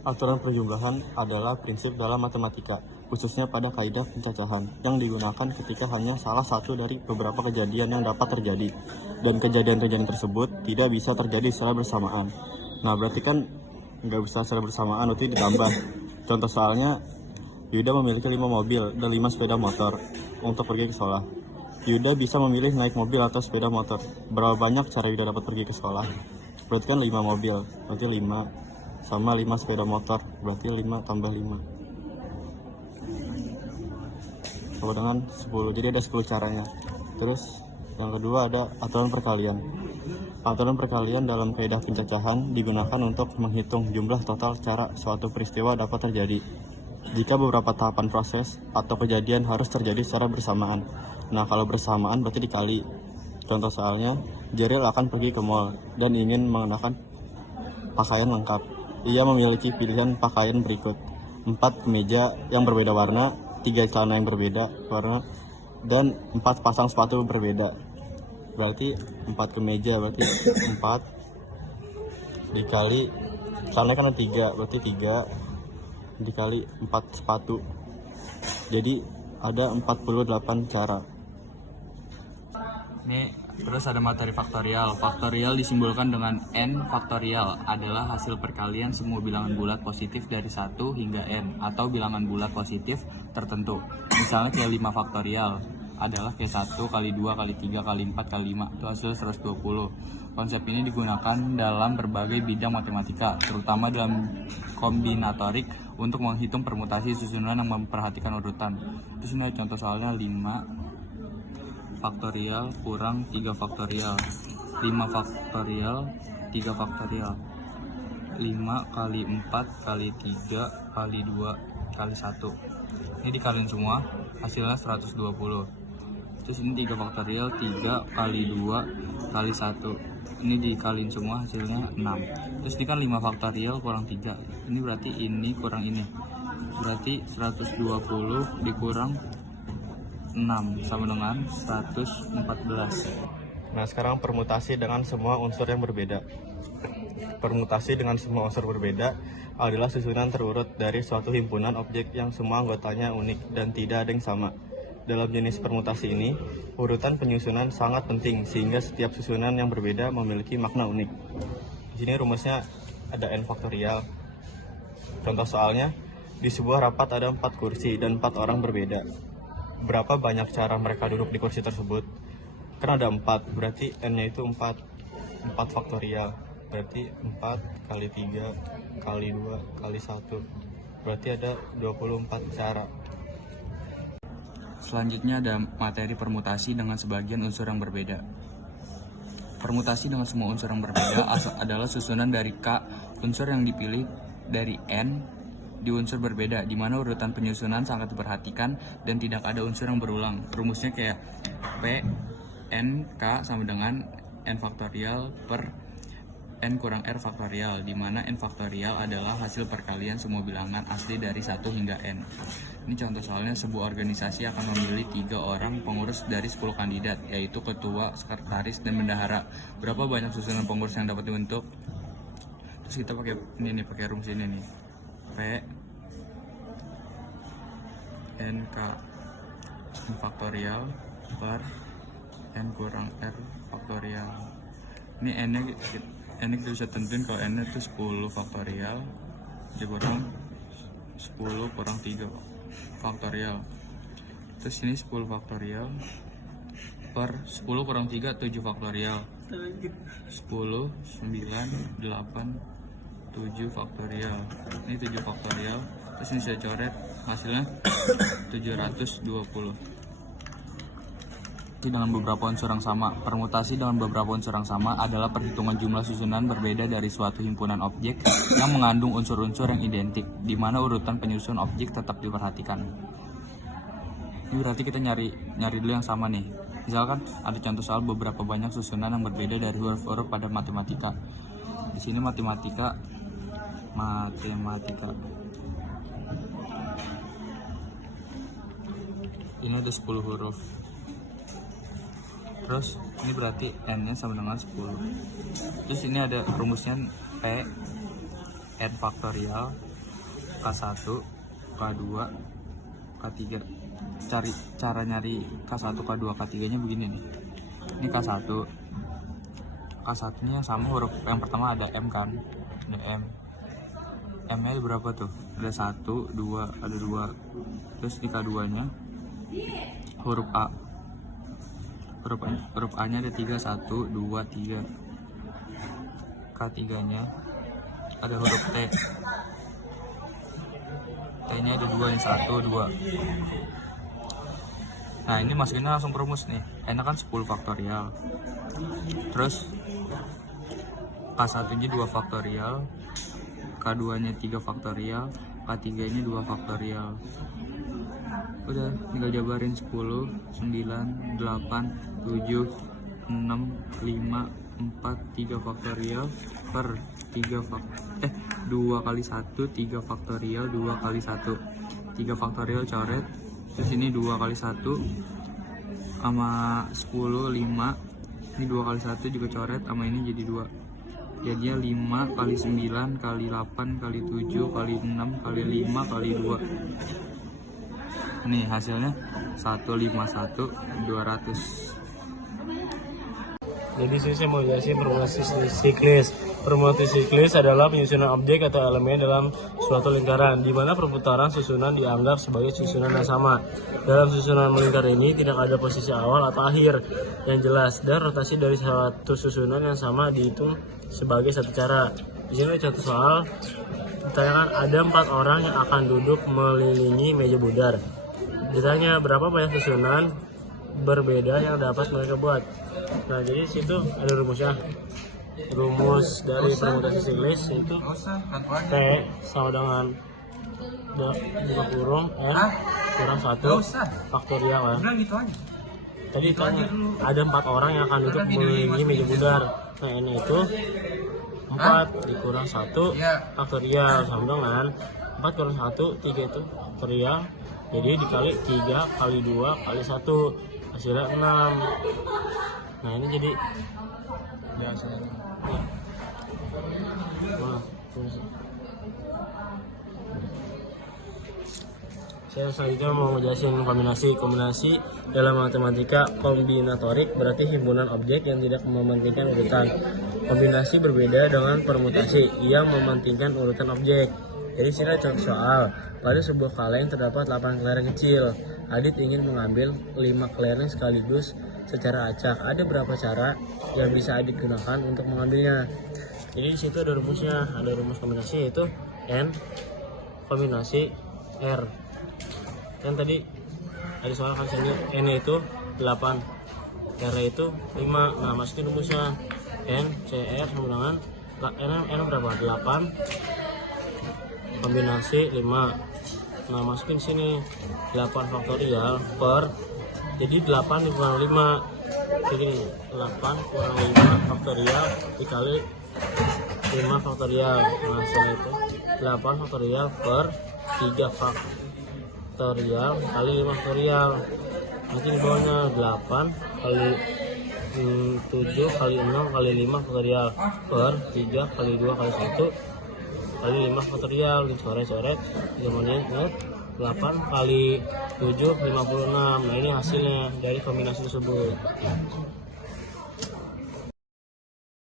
Aturan perjumlahan adalah prinsip dalam matematika, khususnya pada kaidah pencacahan, yang digunakan ketika hanya salah satu dari beberapa kejadian yang dapat terjadi, dan kejadian-kejadian tersebut tidak bisa terjadi secara bersamaan. Nah, berarti kan nggak bisa secara bersamaan, berarti ditambah. Contoh soalnya, Yuda memiliki 5 mobil dan 5 sepeda motor untuk pergi ke sekolah. Yuda bisa memilih naik mobil atau sepeda motor. Berapa banyak cara Yuda dapat pergi ke sekolah? Berarti kan 5 mobil, berarti 5 sama 5 sepeda motor, berarti 5 tambah 5 sama dengan 10. Jadi ada 10 caranya. Terus yang kedua ada aturan perkalian. Aturan perkalian dalam kaidah pencacahan digunakan untuk menghitung jumlah total cara suatu peristiwa dapat terjadi jika beberapa tahapan proses atau kejadian harus terjadi secara bersamaan. Nah, kalau bersamaan berarti dikali. Contoh soalnya, Jeril akan pergi ke mall dan ingin mengenakan pakaian lengkap. Ia memiliki pilihan pakaian berikut: 4 kemeja yang berbeda warna, 3 celana yang berbeda warna, dan 4 pasang sepatu berbeda. Berarti 4 kemeja, berarti 4 dikali celana kan 3, berarti 3 dikali 4 sepatu. Jadi ada 48 cara. Ini terus ada materi faktorial. Faktorial disimbolkan dengan n faktorial adalah hasil perkalian semua bilangan bulat positif dari 1 hingga n atau bilangan bulat positif tertentu. Misalnya kayak 5 faktorial adalah kayak 1 kali 2 kali 3 kali 4 kali 5 itu hasil 120. Konsep ini digunakan dalam berbagai bidang matematika, terutama dalam kombinatorik untuk menghitung permutasi susunan yang memperhatikan urutan. Terus ini ada contoh soalnya 5 faktorial kurang 3 faktorial, 5 faktorial 3 faktorial, 5 kali 4 kali 3 kali 2 kali 1. Ini dikaliin semua hasilnya 120. Terus ini 3 faktorial 3 kali 2 kali 1. Ini dikaliin semua hasilnya 6. Terus ini kan 5 faktorial kurang 3. Ini berarti ini kurang ini. Berarti 120 dikurang 6 sama dengan 114. Nah, sekarang permutasi dengan semua unsur yang berbeda. Permutasi dengan semua unsur berbeda adalah susunan terurut dari suatu himpunan objek yang semua anggotanya unik dan tidak ada yang sama. Dalam jenis permutasi ini, urutan penyusunan sangat penting sehingga setiap susunan yang berbeda memiliki makna unik. Di sini rumusnya ada n faktorial. Contoh soalnya, di sebuah rapat ada 4 kursi dan 4 orang berbeda. Berapa banyak cara mereka duduk di kursi tersebut? Kan ada 4, berarti n-nya itu 4 faktorial. Berarti 4 kali 3 kali 2 kali 1. Berarti ada 24 cara. Selanjutnya ada materi permutasi dengan sebagian unsur yang berbeda. Permutasi dengan semua unsur yang berbeda adalah susunan dari k unsur yang dipilih dari n di unsur berbeda, di mana urutan penyusunan sangat diperhatikan dan tidak ada unsur yang berulang. Rumusnya kayak P n k sama dengan n faktorial per n kurang r faktorial, di mana n faktorial adalah hasil perkalian semua bilangan asli dari 1 hingga n. Ini contoh soalnya, sebuah organisasi akan memilih 3 orang pengurus dari 10 kandidat, yaitu ketua, sekretaris, dan bendahara. Berapa banyak susunan pengurus yang dapat dibentuk? Terus kita pakai ini nih, pakai rumus ini nih. P n k n faktorial per n kurang r faktorial. Ini n kita bisa tentuin kalau n itu 10 faktorial dikurang 10 kurang 3 faktorial. Terus ini 10 faktorial per 10 kurang 3 7 faktorial. 10 9 8 7 faktorial. Ini 7 faktorial. Terus ini saya coret, hasilnya 720. Dengan beberapa unsur yang sama. Permutasi dengan beberapa unsur yang sama adalah perhitungan jumlah susunan berbeda dari suatu himpunan objek yang mengandung unsur-unsur yang identik, di mana urutan penyusun objek tetap diperhatikan. Ini berarti kita nyari dulu yang sama nih. Misalkan ada contoh soal beberapa banyak susunan yang berbeda dari huruf-huruf pada matematika. Di sini matematika. Ini ada 10 huruf. Terus ini berarti n-nya sama dengan 10. Terus ini ada rumusnya P n faktorial K1, K2, K3. Cara nyari K1, K2, K3 nya begini nih. Ini K1. K1 nya sama huruf yang pertama ada M kan, ada M. M nya berapa tuh? Ada 1, 2, ada 2. Terus di K2 nya huruf A. Huruf A nya ada 3, 1, 2, 3. K3 nya ada huruf T. T nya ada 2, yang 1, 2. Nah ini masukinnya langsung perumus nih. N kan 10 faktorial. Terus K1 nya 2 faktorial, K2 nya 3 faktorial, K3 nya 2 faktorial. Udah tinggal jabarin 10, 9, 8, 7, 6, 5, 4, 3 faktorial per 2 kali 1, 3 faktorial, 2 kali 1. 3 faktorial coret. Terus ini 2 kali 1 sama 10, 5. Ini 2 kali 1 juga coret, sama ini jadi 2. Jadinya 5 kali 9 kali 8 kali 7 kali 6 kali 5 kali 2. Nih hasilnya 151 200. Jadi saya mau jelasin formulasi siklis. Formulasi siklis adalah penyusunan objek atau elemen dalam suatu lingkaran, di mana perputaran susunan dianggap sebagai susunan yang sama. Dalam susunan melingkar ini tidak ada posisi awal atau akhir yang jelas, dan rotasi dari satu susunan yang sama dihitung sebagai satu cara. Di sini contoh soal, ditanyakan ada 4 orang yang akan duduk mengelilingi meja bundar. Ditanya berapa banyak susunan berbeda yang dapat mereka buat. Nah, jadi situ ada rumusnya. Rumus dari permutasi siklis itu T sama dengan buka kurung N kurang 1 faktorial kan. Tadi tanya ada 4 orang yang akan duduk mengelilingi meja bundar. Nah, ini itu 4 dikurang 1 faktorial sama dengan 4 kurang 1, 3 itu faktorial. Jadi dikali 3 kali 2 kali 1 hasilnya 6. Nah ini jadi ya, saya selanjutnya mau ngejelasin kombinasi dalam matematika kombinatorik berarti himpunan objek yang tidak mementingkan urutan. Kombinasi berbeda dengan permutasi yang mementingkan urutan objek. Jadi sini contoh soal, pada sebuah kaleng terdapat 8 kelereng kecil. Adit ingin mengambil 5 kelereng sekaligus secara acak. Ada berapa cara yang bisa Adit gunakan untuk mengambilnya? Jadi di situ ada rumusnya, ada rumus kombinasi yaitu N kombinasi R. Kan tadi ada soal kan sini N itu 8, R itu 5. Nah, masukin rumusnya N CR sama dengan N berapa? 8 kombinasi 5. Nah, masukin sini 8 faktorial per, jadi 8 dikurang 5, jadi 8 kurang 5 faktorial dikali 5 faktorial. Nah, hasilnya itu 8 faktorial per 3 faktorial kali 5 faktorial. Nanti di bawahnya 8 kali 7 kali 6 kali 5 faktorial per 3 kali 2 kali 1 kali 5 faktorial. Dicoret-coret jawabannya 8 kali 7 56. Nah, ini hasilnya dari kombinasi tersebut.